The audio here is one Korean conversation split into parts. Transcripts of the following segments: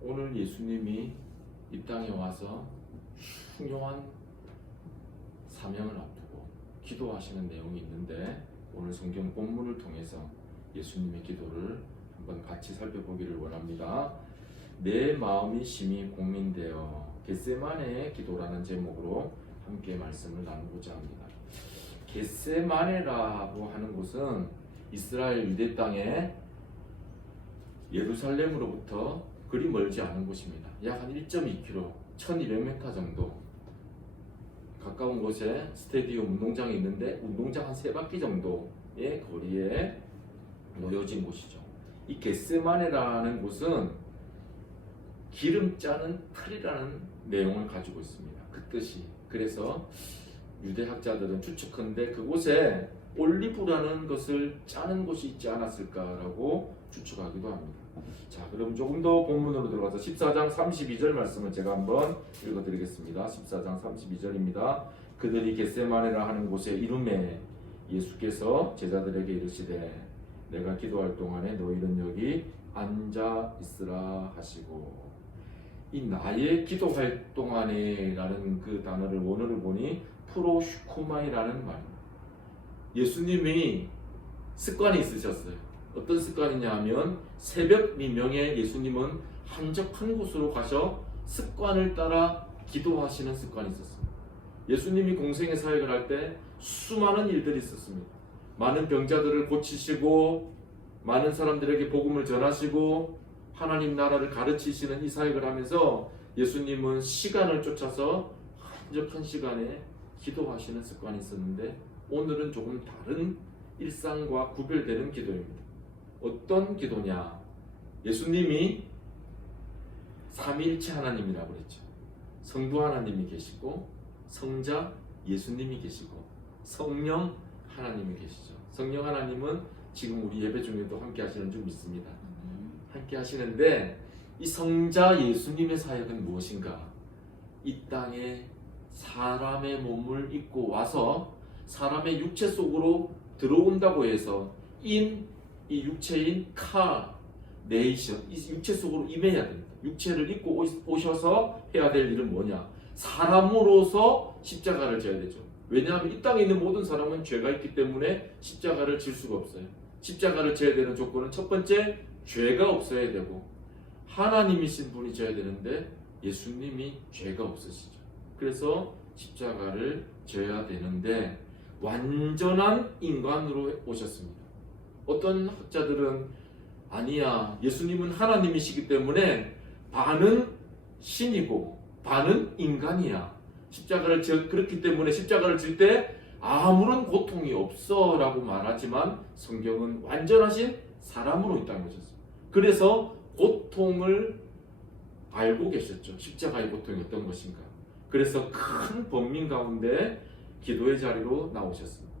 오늘 예수님이 이 땅에 와서 훌륭한 사명을 앞두고 기도하시는 내용이 있는데, 오늘 성경 본문을 통해서 예수님의 기도를 한번 같이 살펴보기를 원합니다. 내 마음이 심히 공민되어 겟세마네의 기도라는 제목으로 함께 말씀을 나누고자 합니다. 겟세마네라고 하는 곳은 이스라엘 유대 땅에 예루살렘으로부터 그리 멀지 않은 곳입니다. 약 한 1.2km, 1200m 정도 가까운 곳에 스테디움 운동장이 있는데, 운동장 한 3바퀴 정도의 거리에 놓여진 곳이죠. 이 겟세마네라는 곳은 기름 짜는 틀이라는 내용을 가지고 있습니다. 그 뜻이. 그래서 유대학자들은 추측한데 그곳에 올리브라는 것을 짜는 곳이 있지 않았을까라고 추측하기도 합니다. 자, 그럼 조금 더 본문으로 들어가서 14장 32절 말씀을 제가 한번 읽어드리겠습니다. 14장 32절입니다. 그들이 겟세마네라 하는 곳에 이름에 예수께서 제자들에게 이르시되 내가 기도할 동안에 너희는 여기 앉아 있으라 하시고, 이 나의 기도할 동안에 라는 그 단어를 원어를 보니 프로슈코마이라는 말입니다. 예수님이 습관이 있으셨어요. 어떤 습관이냐 하면 새벽 미명에 예수님은 한적한 곳으로 가셔 습관을 따라 기도하시는 습관이 있었습니다. 예수님이 공생의 사역을 할 때 수많은 일들이 있었습니다. 많은 병자들을 고치시고 많은 사람들에게 복음을 전하시고 하나님 나라를 가르치시는 이 사역을 하면서 예수님은 시간을 쫓아서 한적한 시간에 기도하시는 습관이 있었는데, 오늘은 조금 다른 일상과 구별되는 기도입니다. 어떤 기도냐? 예수님이 삼위일체 하나님이라고 그랬죠. 성부 하나님이 계시고 성자 예수님이 계시고 성령 하나님이 계시죠. 성령 하나님은 지금 우리 예배 중에도 함께 하시는 줄 믿습니다. 함께 하시는데, 이 성자 예수님의 사역은 무엇인가? 이 땅에 사람의 몸을 입고 와서 사람의 육체 속으로 들어온다고 해서 이 육체인 카네이션, 이 육체 속으로 임해야 됩니다. 육체를 입고 오셔서 해야 될 일은 뭐냐? 사람으로서 십자가를 져야 되죠. 왜냐하면 이 땅에 있는 모든 사람은 죄가 있기 때문에 십자가를 질 수가 없어요. 십자가를 져야 되는 조건은 첫 번째, 죄가 없어야 되고 하나님이신 분이 져야 되는데 예수님이 죄가 없으시죠. 그래서 십자가를 져야 되는데 완전한 인간으로 오셨습니다. 어떤 학자들은 아니야, 예수님은 하나님이시기 때문에 반은 신이고 반은 인간이야. 그렇기 때문에 십자가를 질 때 아무런 고통이 없어 라고 말하지만, 성경은 완전하신 사람으로 이 땅에 오셨습니다. 그래서 고통을 알고 계셨죠. 십자가의 고통이 어떤 것인가. 그래서 큰 번민 가운데 기도의 자리로 나오셨습니다.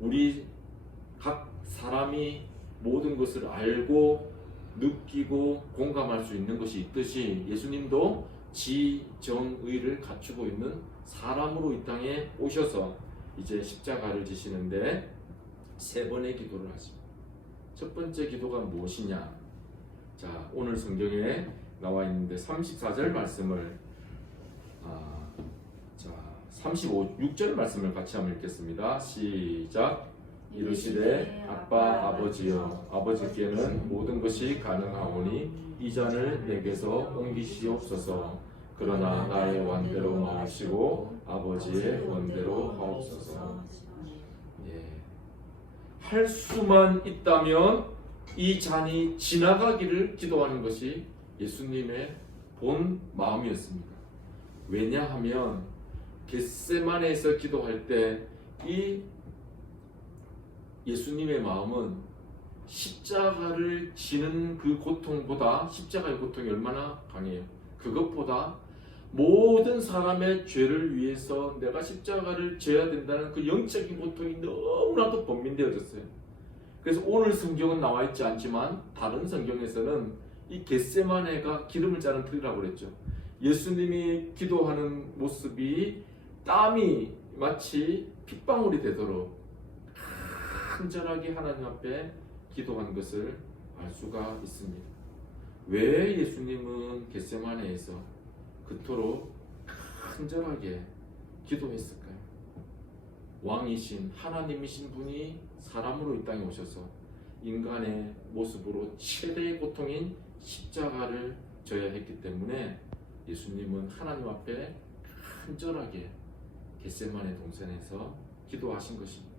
우리 각 사람이 모든 것을 알고 느끼고 공감할 수 있는 것이 있듯이 예수님도 지정의를 갖추고 있는 사람으로 이 땅에 오셔서 이제 십자가를 지시는데 3번의 기도를 하십니다. 첫 번째 기도가 무엇이냐? 자, 오늘 성경에 나와 있는데 34절 말씀을 6절 말씀을 같이 한번 읽겠습니다. 시작. 이르시되 아빠 아버지여, 아버지께는 모든 것이 가능하오니 이 잔을 내게서 옮기시옵소서. 그러나 나의 원대로 마옵시고 아버지의 원대로 하옵소서. 할 수만 있다면 이 잔이 지나가기를 기도하는 것이 예수님의 본 마음이었습니다. 왜냐하면 겟세마네에서 기도할 때 이 예수님의 마음은 십자가를 지는 그 고통보다, 십자가의 고통이 얼마나 강해요. 그것보다 모든 사람의 죄를 위해서 내가 십자가를 져야 된다는 그 영적인 고통이 너무나도 번민되어졌어요. 그래서 오늘 성경은 나와 있지 않지만 다른 성경에서는 이 겟세마네가 기름을 짜는 틀이라고 그랬죠. 예수님이 기도하는 모습이 땀이 마치 핏방울이 되도록 간절하게 하나님 앞에 기도한 것을 알 수가 있습니다. 왜 예수님은 겟세마네에서 그토록 간절하게 기도했을까요? 왕이신 하나님이신 분이 사람으로 이 땅에 오셔서 인간의 모습으로 최대의 고통인 십자가를 져야 했기 때문에 예수님은 하나님 앞에 간절하게 겟세마네 동산에서 기도하신 것입니다.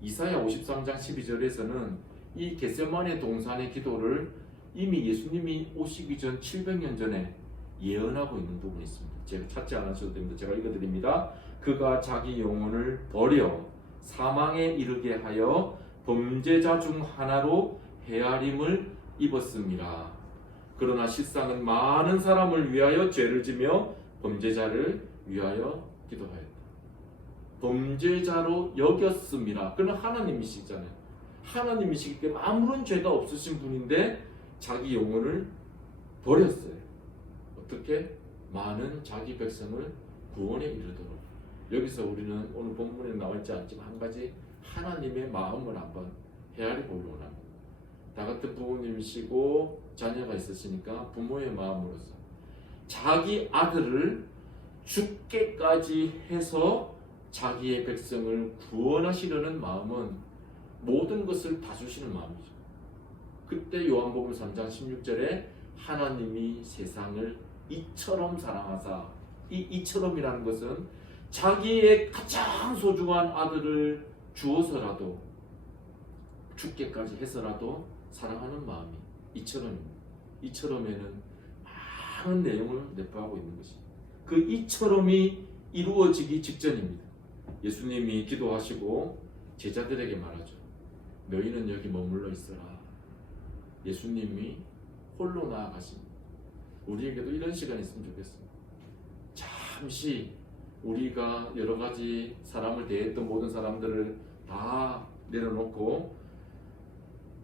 이사야 53장 12절에서는 이 겟세마네 동산의 기도를 이미 예수님이 오시기 전 700년 전에 예언하고 있는 부분이 있습니다. 제가 찾지 않으셔도 됩니다. 제가 읽어드립니다. 그가 자기 영혼을 버려 사망에 이르게 하여 범죄자 중 하나로 헤아림을 입었습니다. 그러나 실상은 많은 사람을 위하여 죄를 지며 범죄자를 위하여 기도하였다. 범죄자로 여겼습니다. 그는 하나님이시잖아요. 하나님이시기 때문에 아무런 죄가 없으신 분인데 자기 영혼을 버렸어요. 어떻게? 많은 자기 백성을 구원에 이르도록. 여기서 우리는 오늘 본문에 나와있지 않지만 한 가지 하나님의 마음을 한번 헤아려 보려고 합니다. 다 같은 부모님이시고 자녀가 있으시니까 부모의 마음으로서 자기 아들을 죽게까지 해서 자기의 백성을 구원하시려는 마음은 모든 것을 다 주시는 마음이죠. 그때 요한복음 3장 16절에 하나님이 세상을 이처럼 사랑하사, 이 이처럼이라는 것은 자기의 가장 소중한 아들을 주어서라도 죽게까지 해서라도 사랑하는 마음이 이처럼입니다. 이처럼에는 많은 내용을 내포하고 있는 것입니다. 그 이처럼이 이루어지기 직전입니다. 예수님이 기도하시고 제자들에게 말하죠. 너희는 여기 머물러 있어라. 예수님이 홀로 나아가십니다. 우리에게도 이런 시간이 있으면 좋겠습니다. 잠시 우리가 여러 가지 사람을 대했던 모든 사람들을 다 내려놓고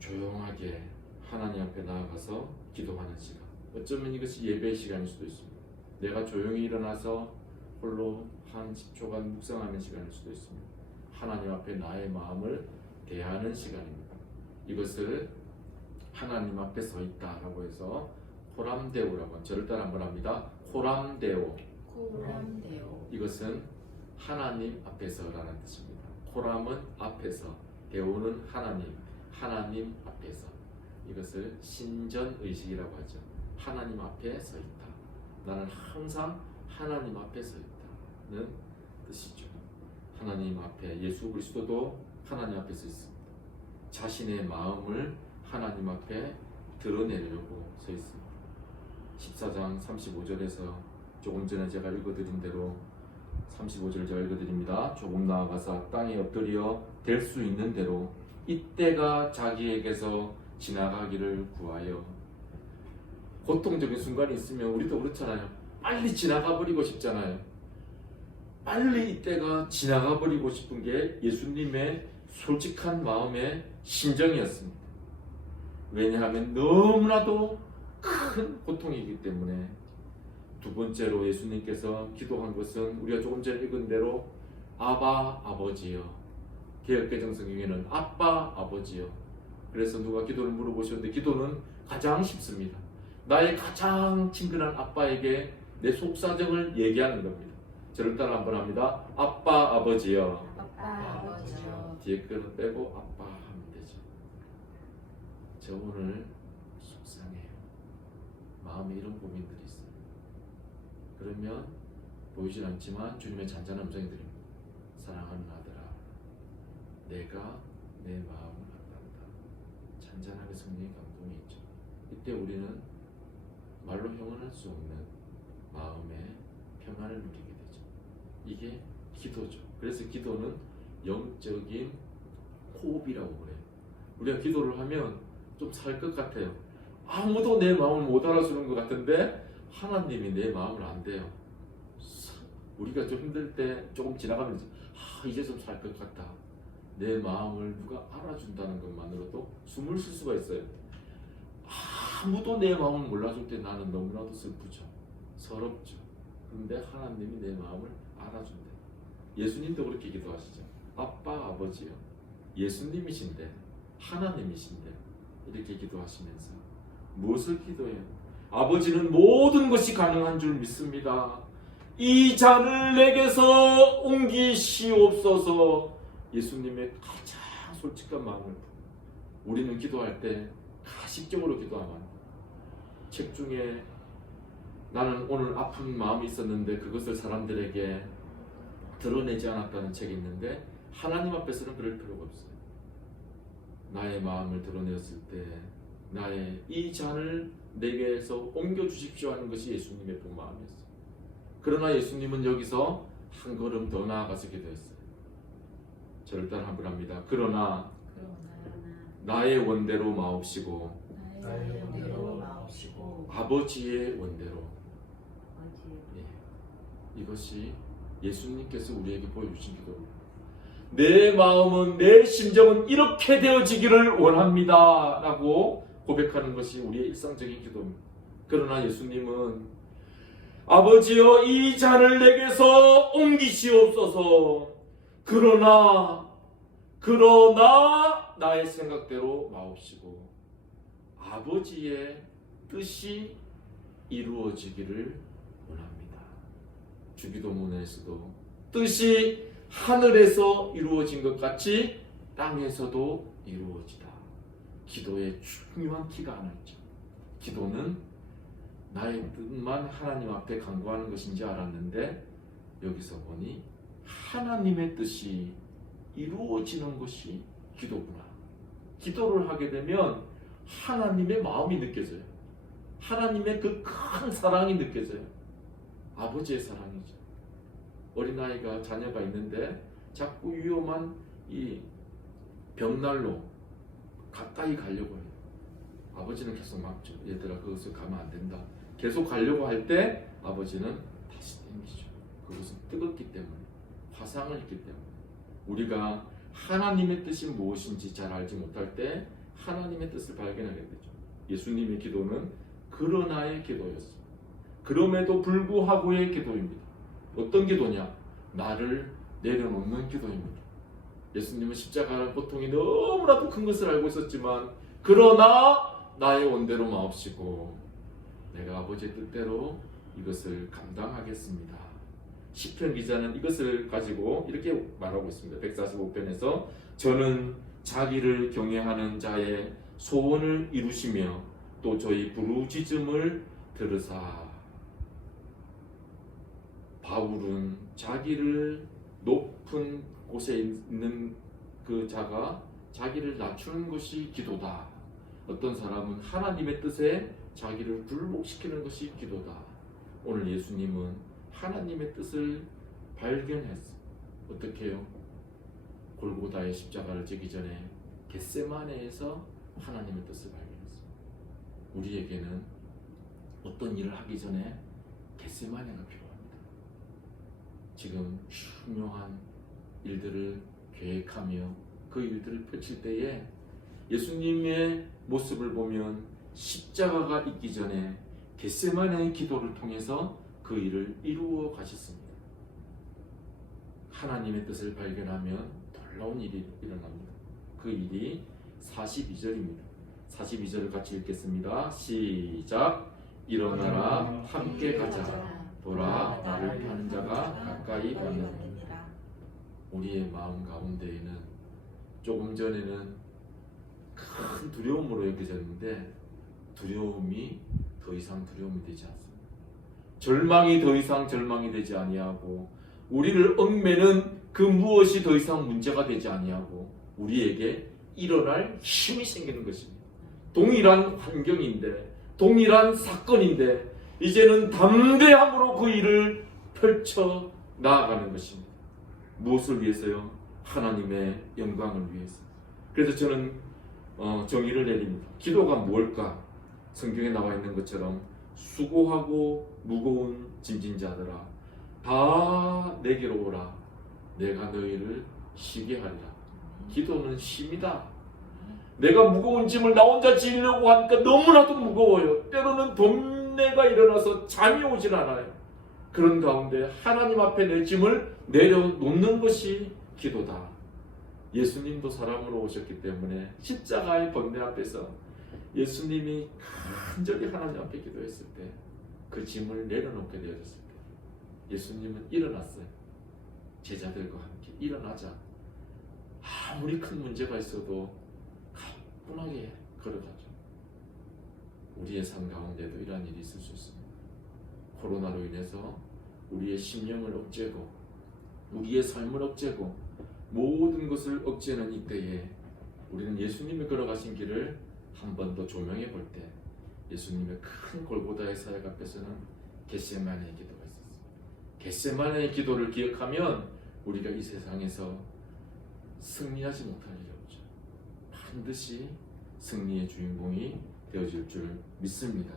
조용하게 하나님 앞에 나아가서 기도하는 시간. 어쩌면 이것이 예배의 시간일 수도 있습니다. 내가 조용히 일어나서 홀로 한 10초간 묵상하는 시간일 수도 있습니다. 하나님 앞에 나의 마음을 대하는 시간입니다. 이것을 하나님 앞에 서 있다라고 해서 코람데오라고 저를 따라 한번 합니다. 코람데오. 이것은 하나님 앞에서라는 뜻입니다. 코람은 앞에서, 데오는 하나님, 하나님 앞에서. 이것을 신전의식이라고 하죠. 하나님 앞에 서 있다. 나는 항상 하나님 앞에 서 있다는 뜻이죠. 하나님 앞에, 예수 그리스도도 하나님 앞에 서 있습니다. 자신의 마음을 하나님 앞에 드러내려고 서 있습니다. 14장 35절에서 조금 전에 제가 읽어드린 대로 35절 제가 읽어드립니다. 조금 나아가서 땅에 엎드려 될 수 있는 대로 이때가 자기에게서 지나가기를 구하여. 고통적인 순간이 있으면 우리도 그렇잖아요. 빨리 지나가 버리고 싶잖아요. 빨리 이때가 지나가 버리고 싶은 게 예수님의 솔직한 마음의 심정이었습니다. 왜냐하면 너무나도 큰 고통이기 때문에. 두 번째로 예수님께서 기도한 것은 우리가 조금 전에 읽은 대로 아바 아버지여. 개역개정 성경에는 아빠 아버지여. 그래서 누가 기도를 물어보셨는데 기도는 가장 쉽습니다. 나의 가장 친근한 아빠에게 내 속사정을 얘기하는 겁니다. 저를 따라 한번 합니다. 아빠 아버지여. 아빠 아버지여. 뒤에 거는 빼고 아빠 하면 되죠. 저 오늘 속상해요. 마음에 이런 고민들이 있어요. 그러면 보이진 않지만 주님의 잔잔한 음성이 들립니다. 사랑하는 아들아, 내가 내 마음을 안단다. 잔잔하게 성령의 감동이 있죠. 이때 우리는 말로 형언할 수 없는 마음의 평안을 누리게 되죠. 이게 기도죠. 그래서 기도는 영적인 호흡이라고 그래요. 우리가 기도를 하면 좀 살 것 같아요. 아무도 내 마음을 못 알아주는 것 같은데 하나님이 내 마음을 안대요. 우리가 좀 힘들 때 조금 지나가면서 이제 좀 살 것 같다. 내 마음을 누가 알아준다는 것만으로도 숨을 쉴 수가 있어요. 아무도 내 마음을 몰라줄 때 나는 너무나도 슬프죠. 서럽죠. 그런데 하나님이 내 마음을 알아준대. 예수님도 그렇게 기도하시죠. 아빠 아버지요. 예수님이신데, 하나님이신데 이렇게 기도하시면서 무엇을 기도해요? 아버지는 모든 것이 가능한 줄 믿습니다. 이 잔을 내게서 옮기시옵소서. 예수님의 가장 솔직한 마음을 우리는 기도할 때 가식적으로 기도하면 책 중에 나는 오늘 아픈 마음이 있었는데 그것을 사람들에게 드러내지 않았다는 책이 있는데 하나님 앞에서는 그럴 필요가 없어요. 나의 마음을 드러내었을 때 나의 이 잔을 내게서 옮겨주십시오 하는 것이 예수님의 본 마음이었어요. 그러나 예수님은 여기서 한 걸음 더 나아가서 기도했어요. 저를 따라 한번 합니다. 그러나 나의 원대로 마옵시고 나의 원대로 마옵시고 아버지의 원대로. 이것이 예수님께서 우리에게 보여주신 기도입니다. 내 마음은 내 심정은 이렇게 되어지기를 원합니다 라고 고백하는 것이 우리의 일상적인 기도입니다. 그러나 예수님은 아버지여 이 잔을 내게서 옮기시옵소서. 그러나 나의 생각대로 마옵시고 아버지의 뜻이 이루어지기를 원합니다. 주기도문에서도 뜻이 하늘에서 이루어진 것 같이 땅에서도 이루어지다. 기도의 중요한 키가 하나 있죠. 기도는 나의 뜻만 하나님 앞에 간구하는 것인지 알았는데 여기서 보니 하나님의 뜻이 이루어지는 것이 기도구나. 기도를 하게 되면 하나님의 마음이 느껴져요. 하나님의 그 큰 사랑이 느껴져요. 아버지의 사랑이죠. 어린아이가 자녀가 있는데 자꾸 위험한 이 벽난로 가까이 가려고 해요. 아버지는 계속 막죠. 얘들아 그것을 가면 안 된다. 계속 가려고 할 때 아버지는 다시 당기죠. 그것은 뜨겁기 때문에 화상을 입기 때문에 우리가 하나님의 뜻이 무엇인지 잘 알지 못할 때 하나님의 뜻을 발견하게 되죠. 예수님의 기도는 그러나의 기도였어요. 그럼에도 불구하고의 기도입니다. 어떤 기도냐? 나를 내려놓는 기도입니다. 예수님은 십자가의 고통이 너무나도 큰 것을 알고 있었지만 그러나 나의 원대로 마옵시고 내가 아버지의 뜻대로 이것을 감당하겠습니다. 시편 기자는 이것을 가지고 이렇게 말하고 있습니다. 145편에서 저는 자기를 경외하는 자의 소원을 이루시며 또 저희 부르짖음을 들으사. 바울은 자기를 높은 곳에 있는 그 자가 자기를 낮추는 것이 기도다. 어떤 사람은 하나님의 뜻에 자기를 굴복시키는 것이 기도다. 오늘 예수님은 하나님의 뜻을 발견했어. 어떻게 해요? 골고다의 십자가를 지기 전에 겟세마네에서 하나님의 뜻을 발견했어. 우리에게는 어떤 일을 하기 전에 겟세마네가 필요합니다. 지금 중요한 일들을 계획하며 그 일들을 펼칠 때에 예수님의 모습을 보면 십자가가 있기 전에 겟세마네의 기도를 통해서 그 일을 이루어 가셨습니다. 하나님의 뜻을 발견하면 놀라운 일이 일어납니다. 그 일이 42절입니다. 42절을 같이 읽겠습니다. 시작. 일어나라 함께 가자. 보라 나를 파는 자가 가까이 왔느니라. 우리의 마음 가운데에는 조금 전에는 큰 두려움으로 여겨졌는데 두려움이 더 이상 두려움이 되지 않습니다. 절망이 더 이상 절망이 되지 아니하고 우리를 얽매는 그 무엇이 더 이상 문제가 되지 아니하고 우리에게 일어날 힘이 생기는 것입니다. 동일한 환경인데 동일한 사건인데 이제는 담대함으로 그 일을 펼쳐 나아가는 것입니다. 무엇을 위해서요? 하나님의 영광을 위해서. 그래서 저는 정의를 내립니다. 기도가 무엇일까? 성경에 나와 있는 것처럼 수고하고 무거운 짐진 자들아 다 내게로 오라. 내가 너희를 쉬게 하리라. 기도는 쉼이다. 내가 무거운 짐을 나 혼자 지려고 하니까 너무나도 무거워요. 때로는 번뇌가 일어나서 잠이 오질 않아요. 그런 가운데 하나님 앞에 내 짐을 내려놓는 것이 기도다. 예수님도 사람으로 오셨기 때문에 십자가의 번뇌 앞에서 예수님이 간절히 하나님 앞에 기도했을 때 그 짐을 내려놓게 되어졌을 때 예수님은 일어났어요. 제자들과 함께 일어나자. 아무리 큰 문제가 있어도 가뿐하게 걸어가죠. 우리의 삶 가운데도 이러한 일이 있을 수 있습니다. 코로나로 인해서 우리의 심령을 억제고 우리의 삶을 억제고 모든 것을 억제하는 이때에 우리는 예수님이 걸어가신 길을 한 번 더 조명해 볼 때 예수님의 큰 골고다의 사역 앞에서는 겟세마네의 기도가 있었습니다. 겟세마네의 기도를 기억하면 우리가 이 세상에서 승리하지 못할 일이 없죠. 반드시 승리의 주인공이 되어질 줄 믿습니다.